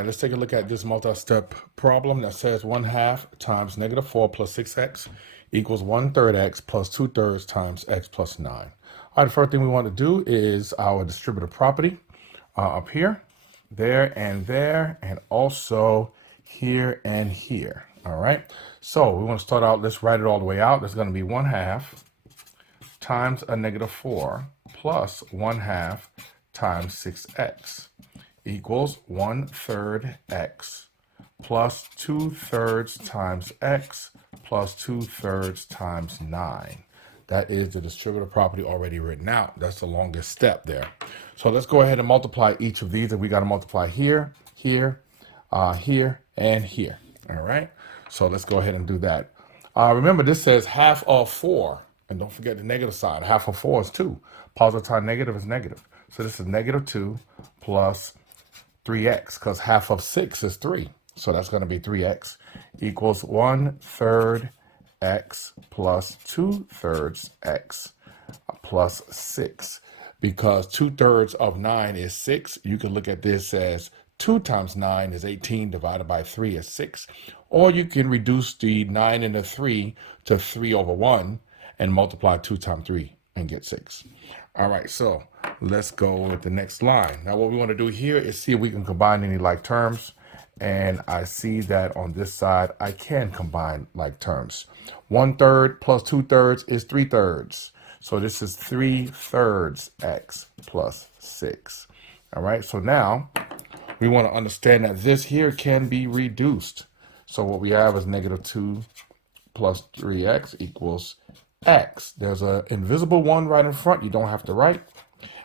right, let's take a look at this multi-step problem that says 1/2 times -4 plus 6x equals 1/3 x plus 2/3 times x plus 9. All right, the first thing we want to do is our distributive property up here, there, and also here and here. All right, so we want to start out, let's write it all the way out. There's going to be 1/2 times a -4 plus 1/2 times 6x equals 1/3 x plus 2/3 times x plus 2/3 times 9. That is the distributive property already written out. That's the longest step there. So let's go ahead and multiply each of these, and we got to multiply here, here, here, and here. All right, so let's go ahead and do that. Remember, this says half of 4, and don't forget the negative side. Half of 4 is 2. Positive times negative is negative. So this is -2 plus 3x, because half of 6 is 3. So that's going to be 3x equals 1/3 x plus 2/3 x plus 6. Because 2/3 of 9 is 6, you can look at this as 2 times 9 is 18 divided by 3 is 6. Or you can reduce the 9 and the 3 to 3/1 and multiply 2 times 3 and get 6. All right, so let's go with the next line. Now what we want to do here is see if we can combine any like terms. And I see that on this side, I can combine like terms. 1/3 plus 2/3 is 3/3. So this is 3/3 x plus 6. All right, so now we want to understand that this here can be reduced. So what we have is -2 plus 3x equals x. There's an invisible 1 right in front. You don't have to write,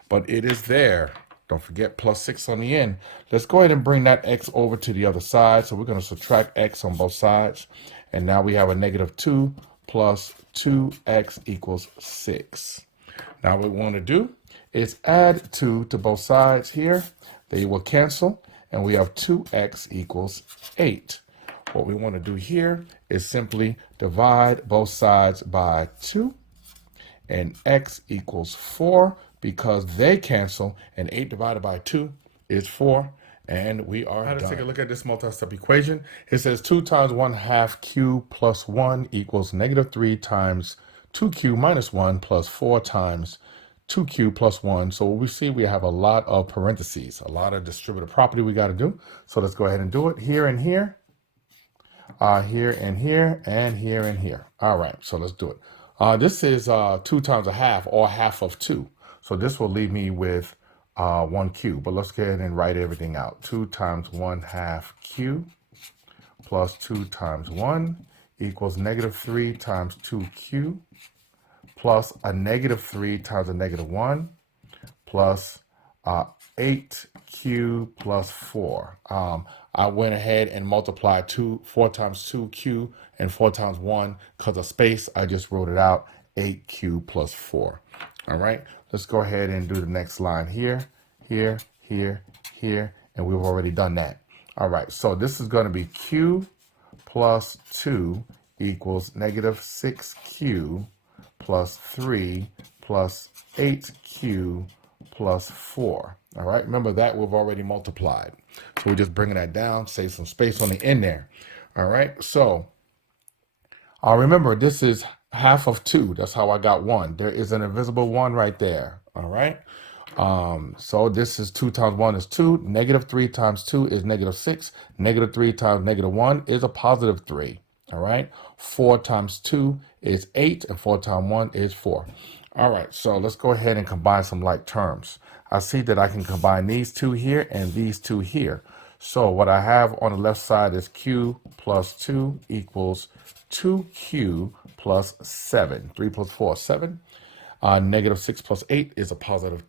but it is there. Don't forget plus 6 on the end. Let's go ahead and bring that x over to the other side. So we're going to subtract x on both sides. And now we have a -2 plus 2x equals 6. Now what we want to do is add 2 to both sides here. They will cancel. And we have 2x equals 8. What we want to do here is simply divide both sides by 2. And x equals 4. Because they cancel, and 8 divided by 2 is 4, and we are done. Let's take a look at this multi-step equation. It says 2 times 1/2 q plus 1 equals -3 times 2q minus 1 plus 4 times 2q plus 1. So what we see, we have a lot of parentheses, a lot of distributive property we got to do. So let's go ahead and do it. Here and here, here and here, and here and here. All right, so let's do it. This is 2 times 1/2, or half of 2. So this will leave me with 1q, but let's go ahead and write everything out. 2 times 1/2 q plus 2 times 1 equals -3 times 2q plus a -3 times a -1 plus 8q plus 4. I went ahead and multiplied 4 times 2q and 4 times 1 because of space. I just wrote it out, 8q plus 4. All right, let's go ahead and do the next line here, here, here, here, and we've already done that. All right, so this is going to be q plus 2 equals -6q plus 3 plus 8q plus 4. All right, remember that we've already multiplied. So we're just bringing that down, save some space on the end there. All right, so remember this is half of 2. That's how I got 1. There is an invisible 1 right there. All right. So this is 2 times 1 is 2. -3 times 2 is -6. -3 times -1 is a +3. All right. 4 times 2 is 8, and 4 times 1 is 4. All right. So let's go ahead and combine some like terms. I see that I can combine these two here and these two here. So what I have on the left side is q plus 2 equals 2q plus 7. 3 plus 4, 7. -6 plus 8 is a positive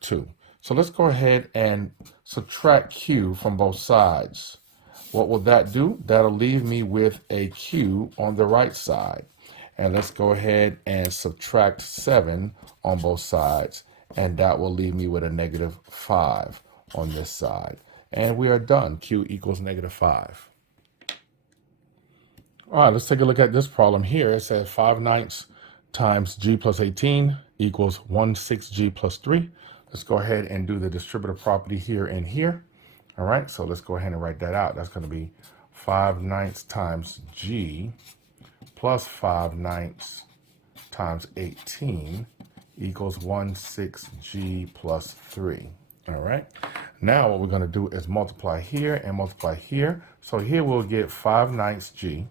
2. So let's go ahead and subtract q from both sides. What will that do? That'll leave me with a q on the right side. And let's go ahead and subtract 7 on both sides. And that will leave me with a -5 on this side. And we are done. Q equals -5. All right, let's take a look at this problem here. It says 5/9 times g plus 18 equals 1/6 g plus 3. Let's go ahead and do the distributive property here and here. All right, so let's go ahead and write that out. That's going to be 5/9 times G plus 5/9 times 18 equals 1/6G plus 3. All right. Now what we're going to do is multiply here and multiply here. So here we'll get 5/9 G,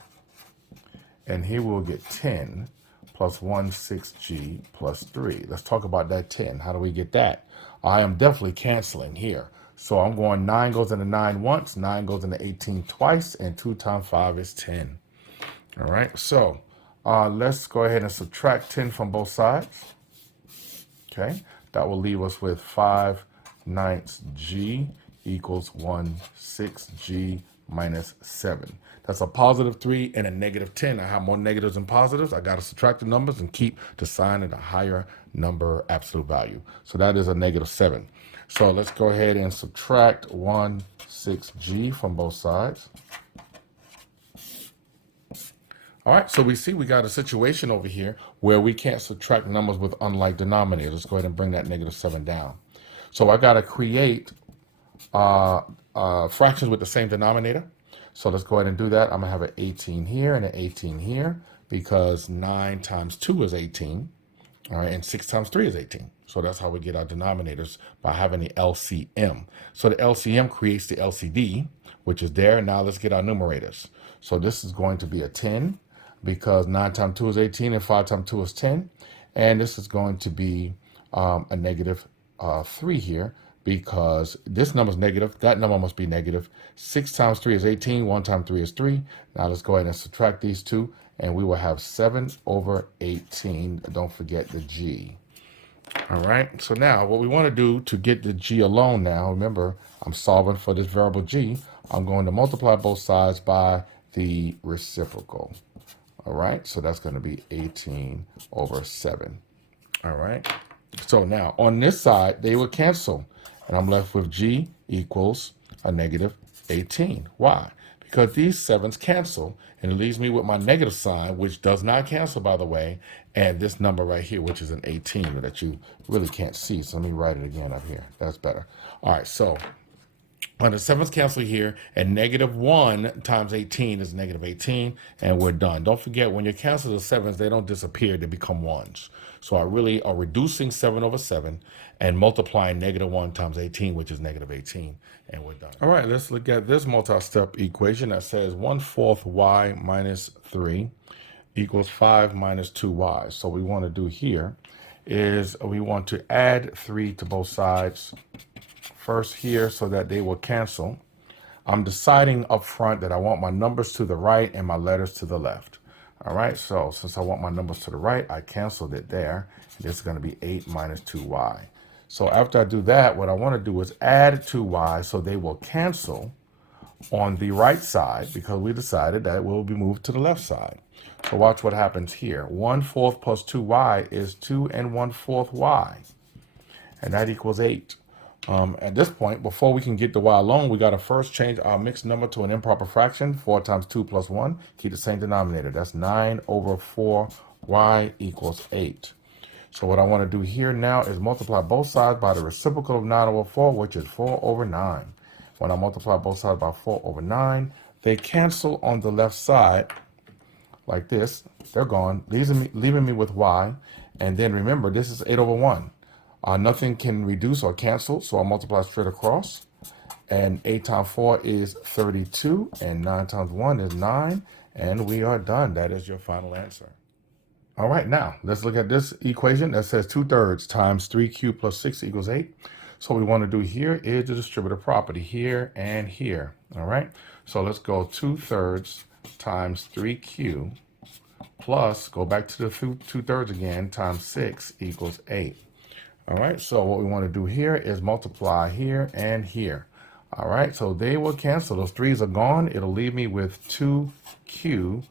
and here we'll get 10 plus 1/6G plus 3. Let's talk about that 10. How do we get that? I am definitely canceling here. So I'm going 9 goes into 9 once, 9 goes into 18 twice, and 2 times 5 is 10. All right, so let's go ahead and subtract 10 from both sides. Okay, that will leave us with 5/9 G equals 1/6G minus 7. That's a positive 3 and a negative 10. I have more negatives than positives. I got to subtract the numbers and keep the sign at a higher number absolute value. So that is a negative 7. So let's go ahead and subtract 1/6G from both sides. All right, so we see we got a situation over here where we can't subtract numbers with unlike denominators. Let's go ahead and bring that negative 7 down. So I got to create fractions with the same denominator. So let's go ahead and do that. I'm going to have an 18 here and an 18 here because 9 times 2 is 18. All right, and 6 times 3 is 18. So that's how we get our denominators, by having the LCM. So the LCM creates the LCD, which is there. Now let's get our numerators. So this is going to be a 10 because 9 times 2 is 18 and 5 times 2 is 10. And this is going to be a negative 3 here because this number is negative. That number must be negative. 6 times 3 is 18. 1 times 3 is 3. Now let's go ahead and subtract these two, and we will have 7/18. Don't forget the G. All right, so now what we want to do to get the G alone now, remember, I'm solving for this variable G. I'm going to multiply both sides by the reciprocal. All right, so that's going to be 18/7. All right, so now on this side, they will cancel, and I'm left with G equals a negative 18. Why? Because these 7s cancel, and it leaves me with my negative sign, which does not cancel, by the way, and this number right here, which is an 18 that you really can't see. So let me write it again up here. That's better. All right, so on the 7s cancel here, and negative 1 times 18 is negative 18, and we're done. Don't forget, when you cancel the 7s, they don't disappear, they become 1s. So I really are reducing 7/7 and multiplying negative 1 times 18, which is negative 18, and we're done. All right, let's look at this multi-step equation that says 1/4 y minus 3 equals 5 minus 2y. So what we want to do here is we want to add 3 to both sides first here so that they will cancel. I'm deciding up front that I want my numbers to the right and my letters to the left. All right, so since I want my numbers to the right, I canceled it there. This is going to be 8 minus 2y. So after I do that, what I want to do is add 2y so they will cancel on the right side because we decided that it will be moved to the left side. So watch what happens here. 1/4 plus 2y is 2 1/4 y, and that equals 8. At this point, before we can get the y alone, we got to first change our mixed number to an improper fraction. 4 times 2 plus 1, keep the same denominator. That's 9/4y equals 8. So what I want to do here now is multiply both sides by the reciprocal of 9/4, which is 4/9. When I multiply both sides by 4/9, they cancel on the left side like this. They're gone, leaving me with y. And then remember, this is 8/1. Nothing can reduce or cancel, so I'll multiply straight across. And 8 times 4 is 32, and 9 times 1 is 9, and we are done. That is your final answer. All right, now let's look at this equation that says 2/3 times 3q plus 6 equals 8. So what we want to do here is the distributive property here and here. All right, so let's go 2/3 times 3q plus, go back to the 2/3 again, times 6 equals 8. All right, so what we want to do here is multiply here and here. All right, so they will cancel. Those 3's are gone. It'll leave me with 2q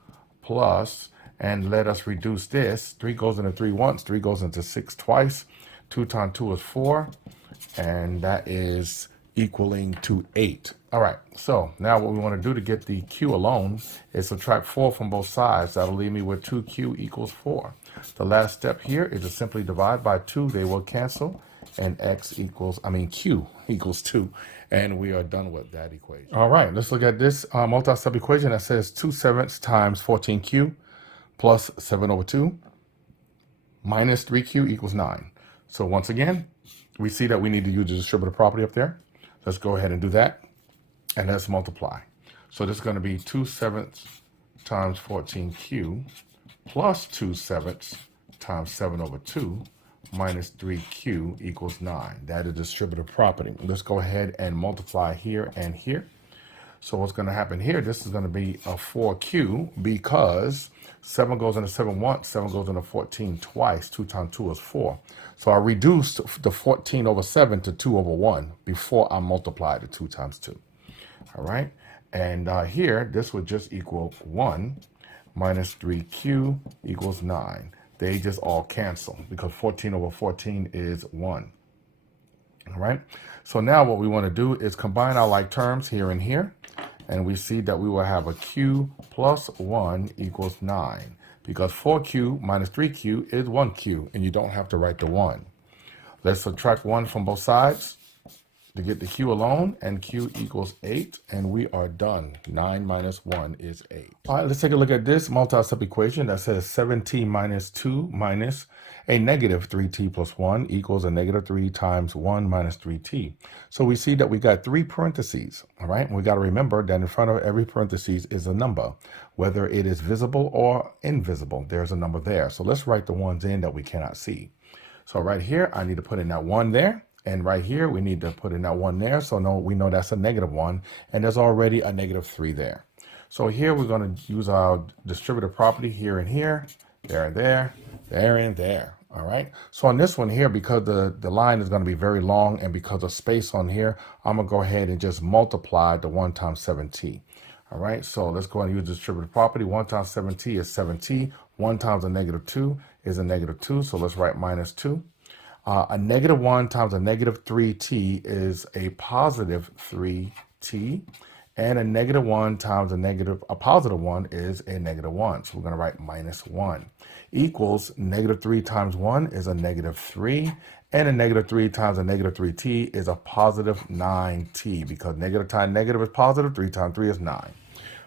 plus, and let us reduce this. 3 goes into 3 once, 3 goes into 6 twice. 2 times 2 is 4, and that is equaling to 8. All right, so now what we want to do to get the q alone is subtract 4 from both sides. That'll leave me with 2q equals 4. The last step here is to simply divide by 2. They will cancel, and Q equals 2. And we are done with that equation. All right, let's look at this multi-step equation that says 2/7 times 14Q plus 7/2 minus 3Q equals 9. So once again, we see that we need to use the distributive property up there. Let's go ahead and do that. And let's multiply. So this is going to be 2/7 times 14Q plus 2/7 times 7/2 minus 3Q equals 9. That is distributive property. Let's go ahead and multiply here and here. So what's going to happen here, this is going to be a 4Q because 7 goes into 7 once, 7 goes into 14 twice. 2 times 2 is 4. So I reduced the 14/7 to 2/1 before I multiplied the 2 times 2. All right. And here, this would just equal 1 minus 3Q equals 9. They just all cancel because 14/14 is 1. All right. So now what we want to do is combine our like terms here and here. And we see that we will have a Q plus 1 equals 9 because 4Q minus 3Q is 1Q, and you don't have to write the 1. Let's subtract 1 from both sides to get the Q alone, and Q equals 8, and we are done. 9 minus 1 is 8. All right, let's take a look at this multi-step equation that says 7t minus 2 minus a negative 3t plus 1 equals a negative 3 times 1 minus 3t. So we see that we got 3 parentheses, all right? And we got to remember that in front of every parentheses is a number. Whether it is visible or invisible, there's a number there. So let's write the ones in that we cannot see. So right here, I need to put in that 1 there. And right here, we need to put in that 1 there. So we know that's a negative 1. And there's already a negative 3 there. So here, we're going to use our distributive property here and here, there and there, there and there. All right. So on this one here, because the line is going to be very long and because of space on here, I'm going to go ahead and just multiply the 1 times 7t. All right. So let's go and use distributive property. 1 times 7t is 7t. 1 times a negative 2 is a negative 2. So let's write minus 2. A negative 1 times a negative 3t is a positive 3t. And a negative 1 times a positive 1 is a negative 1. So we're going to write minus 1 equals negative 3 times 1 is a negative 3. And a negative 3 times a negative 3t is a positive 9t because negative times negative is positive. 3 times 3 is 9.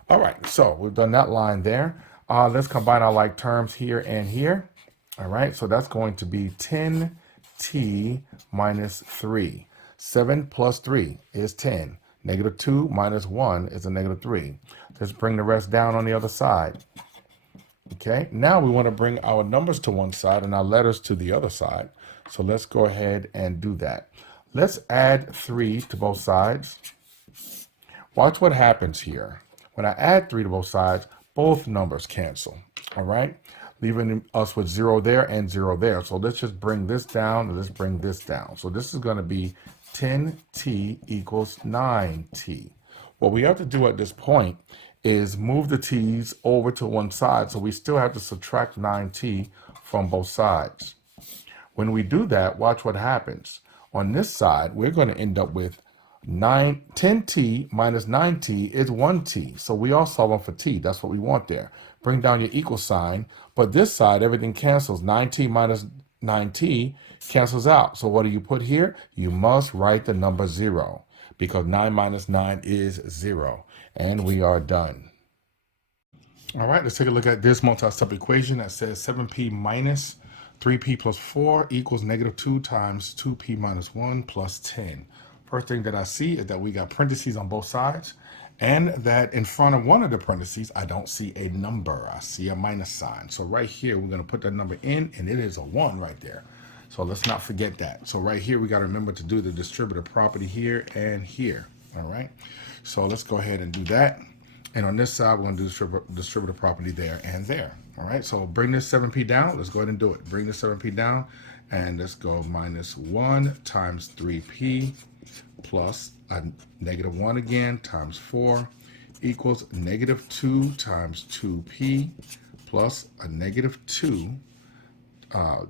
All right, so we've done that line there. Let's combine our like terms here and here. All right, so that's going to be 10t minus 3. 7 plus 3 is 10. Negative 2 minus 1 is a negative 3. Let's bring the rest down on the other side. Okay, now we want to bring our numbers to one side and our letters to the other side. So let's go ahead and do that. Let's add 3 to both sides. Watch what happens here. When I add 3 to both sides, both numbers cancel. All right, leaving us with 0 there and 0 there. So let's just bring this down and let's bring this down. So this is going to be 10t equals 9t. What we have to do at this point is move the t's over to one side. So we still have to subtract 9t from both sides. When we do that, watch what happens. On this side, we're going to end up with 10t minus 9t is 1t. So we are solving for t. That's what we want there. Bring down your equal sign. But this side, everything cancels. 9t minus 9t cancels out. So what do you put here? You must write the number 0 because 9 minus 9 is 0. And we are done. All right, let's take a look at this multi-step equation that says 7p minus 3p plus 4 equals negative 2 times 2p minus 1 plus 10. First thing that I see is that we got parentheses on both sides and that in front of one of the parentheses, I don't see a number. I see a minus sign. So right here, we're going to put that number in and it is a 1 right there. So let's not forget that. So right here, we got to remember to do the distributive property here and here. All right. So let's go ahead and do that. And on this side, we're going to do distributive property there and there. All right. So bring this 7p down. Let's go ahead and do it. Bring this 7p down and let's go minus 1 times 3p plus a negative 1 again times 4 equals negative 2 times 2p plus a negative 2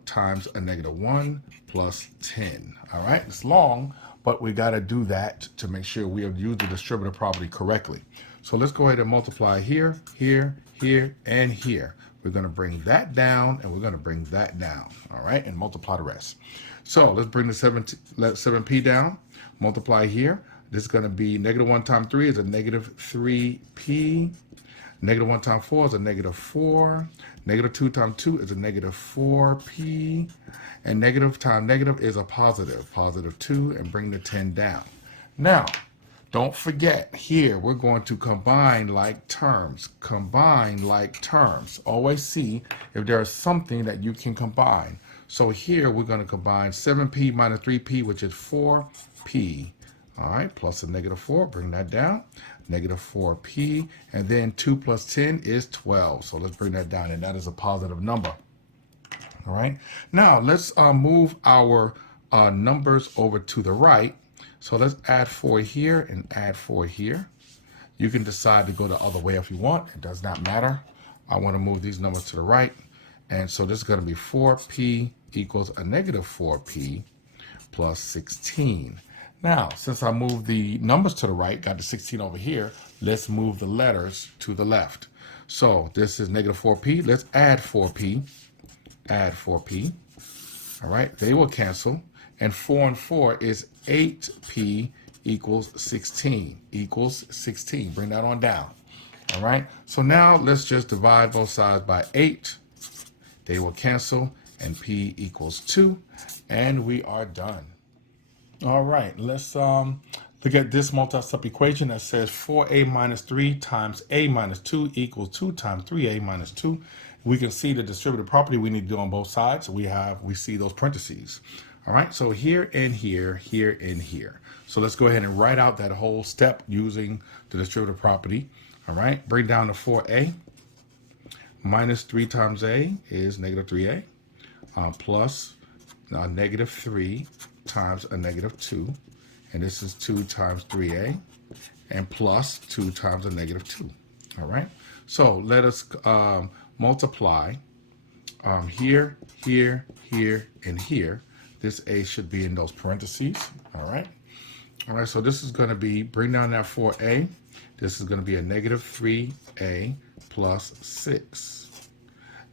times a negative 1 plus 10. All right, it's long, but we got to do that to make sure we have used the distributive property correctly. So let's go ahead and multiply here, here, here, and here. We're going to bring that down, and we're going to bring that down, all right, and multiply the rest. So let's bring the 7p down, multiply here. This is going to be negative 1 times 3 is a negative 3p. Negative 1 times 4 is a negative 4. Negative 2 times 2 is a negative 4p. And negative times negative is a positive, positive 2, and bring the 10 down. Now, don't forget, here we're going to combine like terms. Combine like terms. Always see if there is something that you can combine. So here we're going to combine 7p minus 3p, which is 4p. All right, plus a negative 4, bring that down. Negative 4p, and then 2 plus 10 is 12. So let's bring that down, and that is a positive number. All right, now let's move our numbers over to the right. So let's add 4 here and add 4 here. You can decide to go the other way if you want. It does not matter. I want to move these numbers to the right. And so this is going to be 4p equals a negative 4p plus 16. Now, since I moved the numbers to the right, got the 16 over here, let's move the letters to the left. So this is negative 4p. Let's add 4p. Add 4p. All right, they will cancel. And 4 and 4 is 8p equals 16. Equals 16. Bring that on down. All right, so now let's just divide both sides by 8. They will cancel, and p equals 2. And we are done. All right, let's look at this multi-step equation that says 4a minus 3 times a minus 2 equals 2 times 3a minus 2. We can see the distributive property we need to do on both sides. We see those parentheses. All right, so here and here, here and here. So let's go ahead and write out that whole step using the distributive property. All right, bring down to 4a. Minus 3 times a is negative 3a plus negative 3 times a negative 2, and this is 2 times 3a, and plus 2 times a negative 2. All right, so let us multiply here, here, here, and here. This a should be in those parentheses. All right, so this is going to be, bring down that 4a. This is going to be a negative 3a plus 6.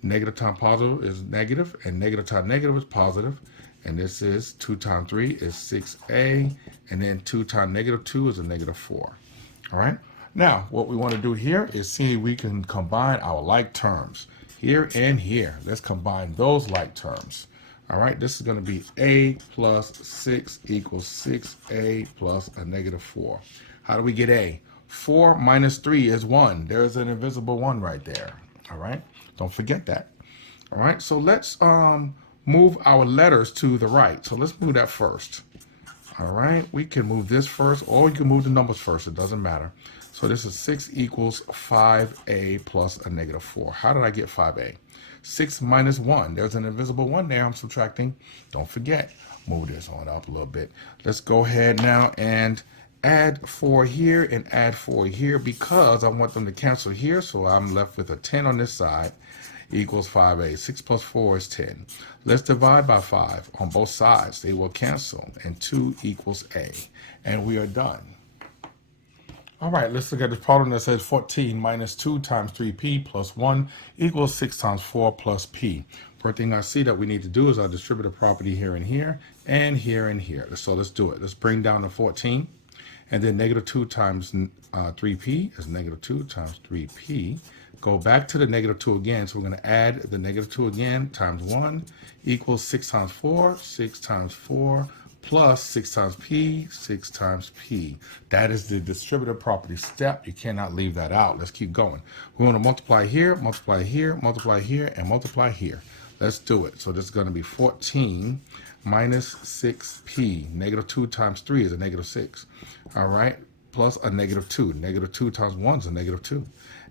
Negative times positive is negative, and negative times negative is positive. And this is 2 times 3 is 6a, and then 2 times negative 2 is a negative 4. All right, now what we want to do here is see if we can combine our like terms. Here and here, let's combine those like terms. All right, this is going to be a plus 6 equals 6a plus a negative 4. How do we get a? 4 minus 3 is 1. There's an invisible 1 right there. All right, don't forget that. All right, so let's move our letters to the right. So let's move that first. All right, we can move this first, or we can move the numbers first. It doesn't matter. So this is 6 equals 5a plus a negative 4. How did I get 5a? 6 minus 1. There's an invisible 1 there. I'm subtracting. Don't forget. Move this on up a little bit. Let's go ahead now and add 4 here and add 4 here because I want them to cancel here. So I'm left with a 10 on this side. Equals 5a. 6 plus 4 is 10. Let's divide by 5 on both sides. They will cancel, and 2 equals a. And we are done. All right, let's look at this problem that says 14 minus 2 times 3p plus 1 equals 6 times 4 plus p. First thing I see that we need to do is our distributive property here and here, and here and here. So let's do it. Let's bring down to 14. And then negative 2 times 3p is negative 2 times 3p. Go back to the negative 2 again. So we're going to add the negative 2 again, times 1 equals 6 times 4, 6 times 4, plus 6 times p, 6 times p. That is the distributive property step. You cannot leave that out. Let's keep going. We want to multiply here, multiply here, multiply here, and multiply here. Let's do it. So this is going to be 14 minus 6p. Negative 2 times 3 is a negative 6. All right, plus a negative 2. Negative 2 times 1 is a negative 2.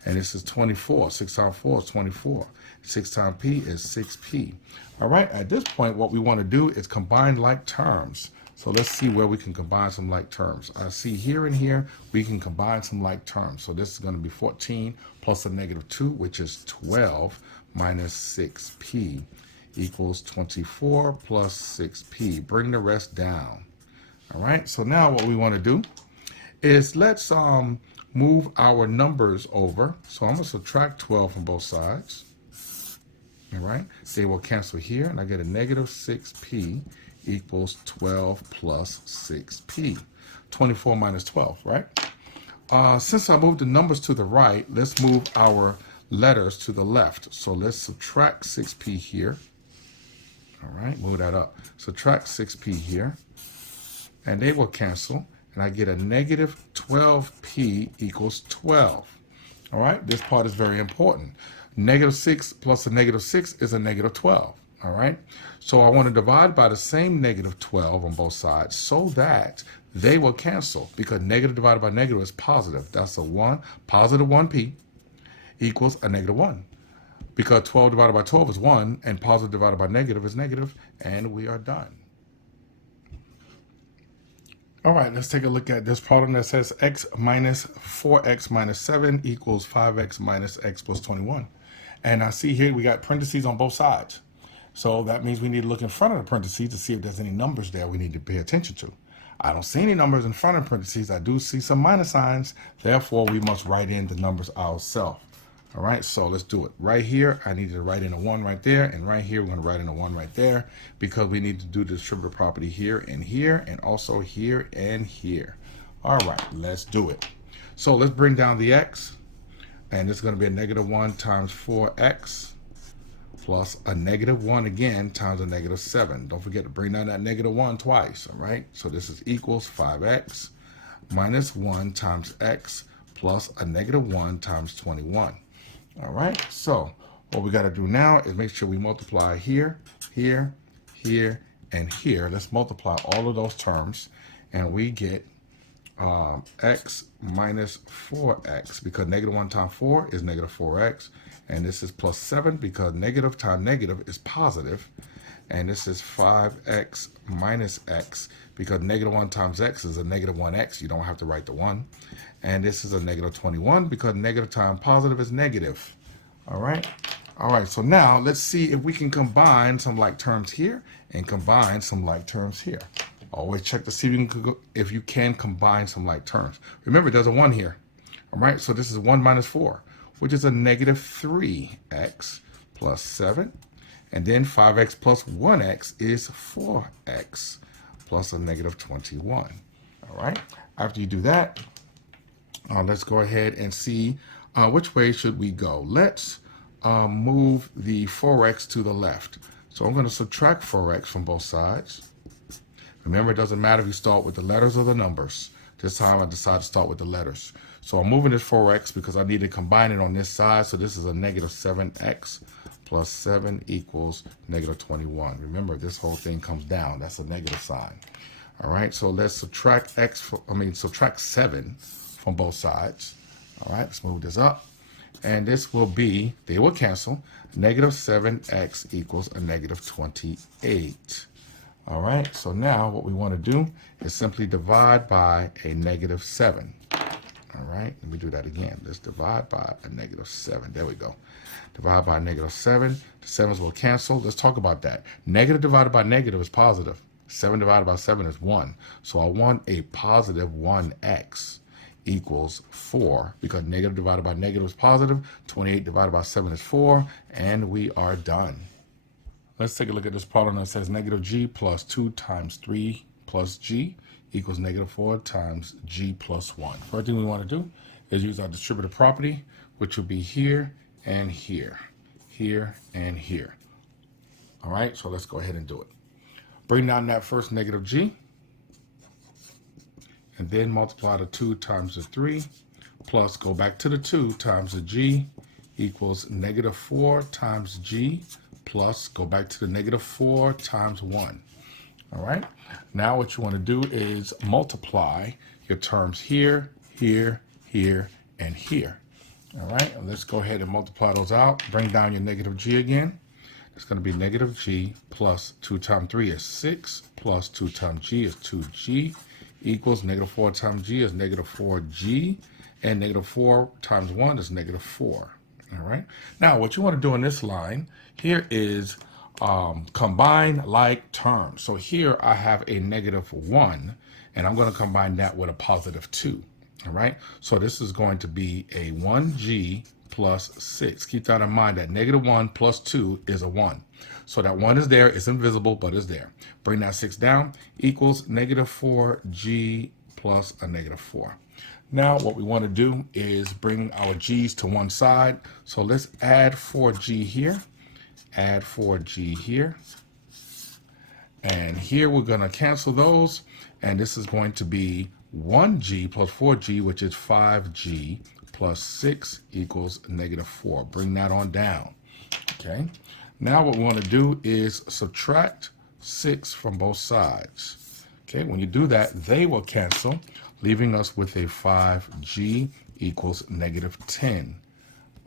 And this is 24. 6 times 4 is 24. 6 times p is 6p. All right, at this point, what we want to do is combine like terms. So let's see where we can combine some like terms. I see here and here, we can combine some like terms. So this is going to be 14 plus a negative 2, which is 12 minus 6p equals 24 plus 6p. Bring the rest down. All right, so now what we want to do is let's move our numbers over. So I'm going to subtract 12 from both sides. All right, they will cancel here, and I get a negative 6p equals 12 plus 6p. 24 minus 12, right? Since I moved the numbers to the right, let's move our letters to the left. So let's subtract 6p here. All right, move that up. Subtract 6p here, and they will cancel, and I get a negative 12p equals 12. All right, this part is very important. Negative 6 plus a negative 6 is a negative 12. All right, so I want to divide by the same negative 12 on both sides so that they will cancel, because negative divided by negative is positive. That's a 1, positive 1p equals a negative 1. Because 12 divided by 12 is 1, and positive divided by negative is negative, and we are done. All right, let's take a look at this problem that says x minus 4x minus 7 equals 5x minus x plus 21. And I see here we got parentheses on both sides. So that means we need to look in front of the parentheses to see if there's any numbers there we need to pay attention to. I don't see any numbers in front of parentheses. I do see some minus signs. Therefore, we must write in the numbers ourselves. All right, so let's do it. Right here, I need to write in a 1 right there, and right here, we're going to write in a 1 right there, because we need to do the distributive property here, and also here and here. All right, let's do it. So let's bring down the x, and it's going to be a negative 1 times 4x plus a negative 1 again times a negative 7. Don't forget to bring down that negative 1 twice, all right? So this is equals 5x minus 1 times x plus a negative 1 times 21. All right, so what we got to do now is make sure we multiply here, here, here, and here. Let's multiply all of those terms, and we get x minus 4x, because negative 1 times 4 is negative 4x, and this is plus 7 because negative times negative is positive, and this is 5x minus x because negative 1 times x is a negative 1x. You don't have to write the 1. And this is a negative 21 because negative times positive is negative. All right. All right. So now let's see if we can combine some like terms here and combine some like terms here. Always check to see if you can combine some like terms. Remember, there's a 1 here. All right. So this is 1 minus 4, which is a negative 3x plus 7. And then 5x plus 1x is 4x plus a negative 21. All right. After you do that, let's go ahead and see which way should we go. Let's move the 4x to the left. So I'm going to subtract 4x from both sides. Remember, it doesn't matter if you start with the letters or the numbers. This time I decided to start with the letters. So I'm moving this 4x because I need to combine it on this side. So this is a negative 7x plus 7 equals negative 21. Remember, this whole thing comes down. That's a negative sign. All right, so let's subtract subtract 7 from both sides. All right, let's move this up. And this will be, they will cancel, negative 7x equals a negative 28. All right, so now what we want to do is simply divide by a negative 7. All right, let me do that again. Let's divide by a negative 7. There we go. Divide by a negative 7. The 7s will cancel. Let's talk about that. Negative divided by negative is positive. 7 divided by 7 is 1. So I want a positive 1x equals 4, because negative divided by negative is positive. 28 divided by 7 is 4, and we are done. Let's take a look at this problem that says negative g plus 2 times 3 plus g equals negative 4 times g plus 1. First thing we want to do is use our distributive property, which will be here and here, here and here. All right, so let's go ahead and do it. Bring down that first negative g, and then multiply the 2 times the 3, plus go back to the 2 times the g equals negative 4 times g, plus go back to the negative 4 times 1. All right, now what you want to do is multiply your terms here, here, here, and here. All right, and let's go ahead and multiply those out. Bring down your negative g again. It's going to be negative g plus 2 times 3 is 6, plus 2 times g is 2g, equals negative 4 times g is negative 4g, and negative 4 times 1 is negative 4. All right. Now, what you want to do in this line here is combine like terms. So here I have a negative 1, and I'm going to combine that with a positive 2. All right. So this is going to be a 1g plus 6. Keep that in mind that negative 1 plus 2 is a 1. So that 1 is there. It's invisible, but it's there. Bring that 6 down, equals negative 4g plus a negative 4. Now what we want to do is bring our g's to one side. So let's add 4g here, add 4g here. And here we're going to cancel those. And this is going to be 1g plus 4g, which is 5g plus 6 equals negative 4. Bring that on down. Okay. Now what we want to do is subtract 6 from both sides. Okay. When you do that, they will cancel, leaving us with a 5g equals negative 10.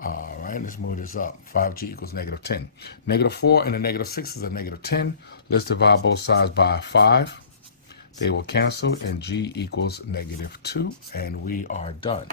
All right, let's move this up. 5g equals negative 10. Negative 4 and a negative 6 is a negative 10. Let's divide both sides by 5. They will cancel, and g equals negative 2, and we are done.